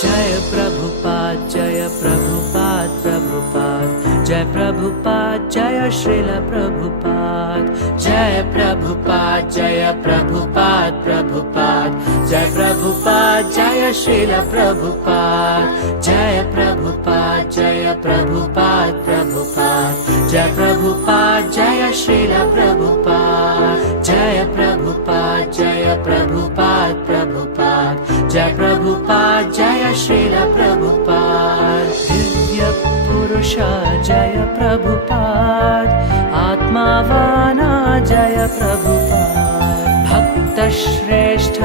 जय प्रभुपाद जय प्रभुपाद प्रभुपाद जय प्रभुपाद जय श्रील प्रभुपाद जय प्रभुपाद जय प्रभुपाद प्रभुपाद जय प्रभुपाद जय श्रील प्रभुपाद जय प्रभुपाद जय प्रभुपाद प्रभुपाद जय प्रभुपाद जय श्रील प्रभुपाद जय प्रभुपाद जय प्रभुपाद प्रभुपाद जय प्रभुपाद जय श्रील प्रभुपाद दिव्य पुरुष जय प्रभुपाद आत्मावाना जय प्रभुपाद भक्त श्रेष्ठ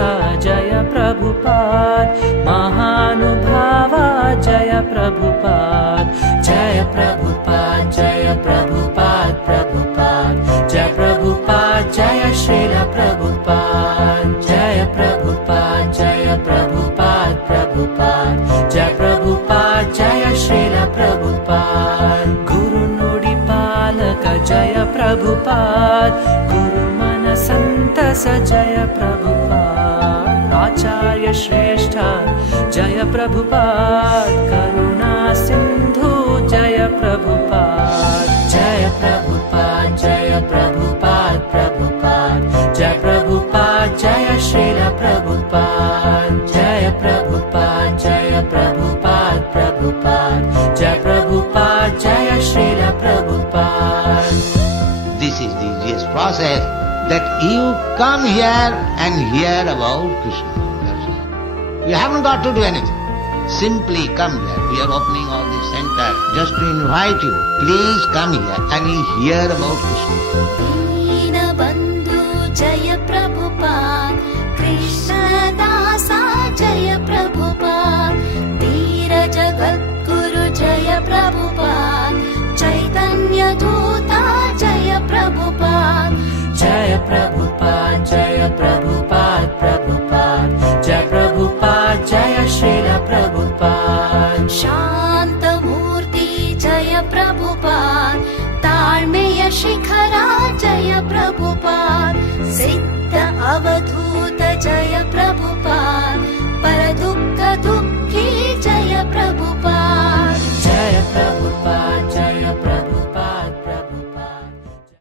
जय प्रभुपाद महानुभावा जय प्रभुपाद जय प्रभुपाद जय प्रभुपाद प्रभुपाद जय प्रभुपाद जय श्रील प्रभुपाद जय प्रभुपाद जय प्रभुपाद प्रभुपाद जय प्रभुपाद जय श्रील प्रभुपाद गुरु नुಡಿ पालक जय प्रभुपाद गुरु मन संतस जय प्रभुपाद आचार्य श्रेष्ठ जय प्रभुपाद करुणा सिंधु जय प्रभुपाद जय प्रभुपाद जय प्रभुपाद प्रभुपाद जय प्रभुपाद जय श्रील प्रभुपाद जय प्रभुपाद जय प्रभुपाद प्रभुपाद जय प्रभुपाद जय Srila Prabhupada. This is the easiest process, that you come here and hear about Krishna. That's all. You haven't got to do anything. Simply come here. We are opening all the center just to invite you. Please come here and hear about Krishna. दीनबन्धु जय प्रभुपाद कृष्ण दासा जय प्रभुपाद धीर जगद्गुरु जय प्रभुपाद चैतन्य दूता जय प्रभुपाद जय प्रभुपाद जय प्रभुपाद प्रभुपाद जय प्रभुपाद जय श्रील प्रभुपाद शांत मूर्ति जय प्रभुपाद ताಳ್ಮೆಯ ಶಿಖರ जय प्रभुपाद सिद्ध अवधूत